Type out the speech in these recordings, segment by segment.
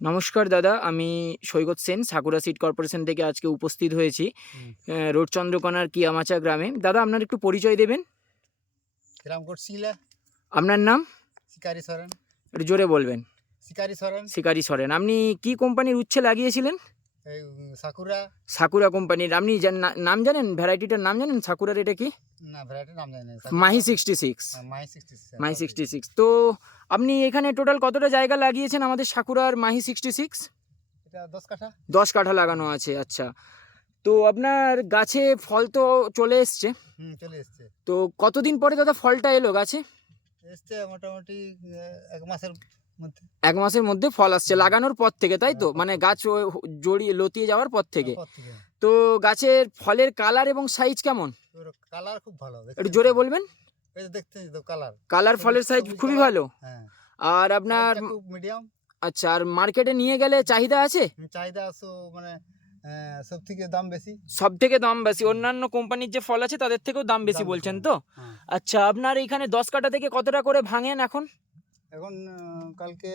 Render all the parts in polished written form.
নমস্কার দাদা, আমি সৈকত সেন সাকুরা সিড কর্পোরেশন থেকে আজকে উপস্থিত হয়েছি রোড চন্দ্রকোনার কিয়ামাচা গ্রামে। দাদা, আপনার একটু পরিচয় দেবেন? রামকোট শিলা। আপনার নাম? শিকারি সরেন। একটু জোরে বলবেন। শিকারি সরেন। শিকারি সরেন। আপনি কি কোম্পানির উচ্ছে লাগিয়েছিলেন? এই সাকুরা। সাকুরা কোম্পানির। আপনি নাম জানেন, ভ্যারাইটিটার নাম জানেন সাকুরার? এটা কি? না, ভ্যারাইটির নাম জানি না। মাহি 66। মাই 66। মাহি 66। তো আপনি এখানে টোটাল কতটা জায়গা লাগিয়েছেন আমাদের সাকুরার মাহি 66? এটা 10 কাঠা। 10 কাঠা লাগানো আছে। আচ্ছা, তো আপনার গাছে ফল তো চলে এসছে। চলে এসছে। তো কতদিন পরে দাদা ফলটা এলো গাছে? এসছে মোটামুটি 1 মাসের মধ্যে। 1 মাসের মধ্যে ফল আসছে লাগানোর পর থেকে, তাই তো? মানে গাছ জড়িয়ে লতিয়ে যাওয়ার পর থেকে। তো গাছের ফলের কালার এবং সাইজ কেমন? কালার খুব ভালো। একটু জোরে বলবেন। এই যে দেখতে তো কালার। কালার ফলের সাইজ খুবই ভালো। হ্যাঁ। আর আপনার খুব মিডিয়াম। আচ্ছা, আর মার্কেটে নিয়ে গেলে চাহিদা আছে? চাহিদা আছে, মানে সব থেকে দাম বেশি। সব থেকে দাম বেশি? অন্যান্য কোম্পানির যে ফল আছে তাদের থেকেও দাম বেশি বলছেন তো? আচ্ছা, আপনার এখানে 10 কাঠা থেকে কতটা করে ভাঙেন এখন? এখন কালকে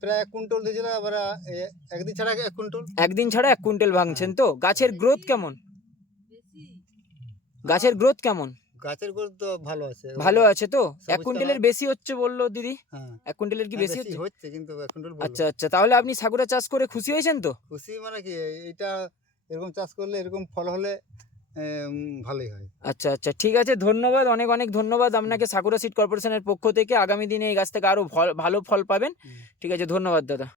প্রায় 1 কুইন্টাল দিয়েছিল, আবার একদিন ছাড়া 1 কুইন্টাল। একদিন ছাড়া 1 কুইন্টাল ভাঙছেন তো? গাছের গ্রোথ কেমন? গাছের গ্রোথ কেমন? গাছের গ্রোথ তো ভালো আছে। ভালো আছে তো? 1 কুইন্টালের বেশি হচ্ছে বললো দিদি। হ্যাঁ। 1 কুইন্টালের কি বেশি হচ্ছে কিন্তু 1 কুইন্টাল বললো। আচ্ছা আচ্ছা, তাহলে আপনি সাকুরা চাষ করে খুশি হয়েছেন তো? খুশি মানে কি, এটা এরকম চাষ করলে, এরকম ফল হলে ভালোই হয়। আচ্ছা আচ্ছা, ঠিক আছে, ধন্যবাদ, অনেক অনেক ধন্যবাদ আপনাকে সাকুরা সিড কর্পোরেশনের পক্ষ থেকে। আগামী দিনে এই গাছ থেকে আরো ভালো ফল পাবেন। ঠিক আছে, ধন্যবাদ দাদা।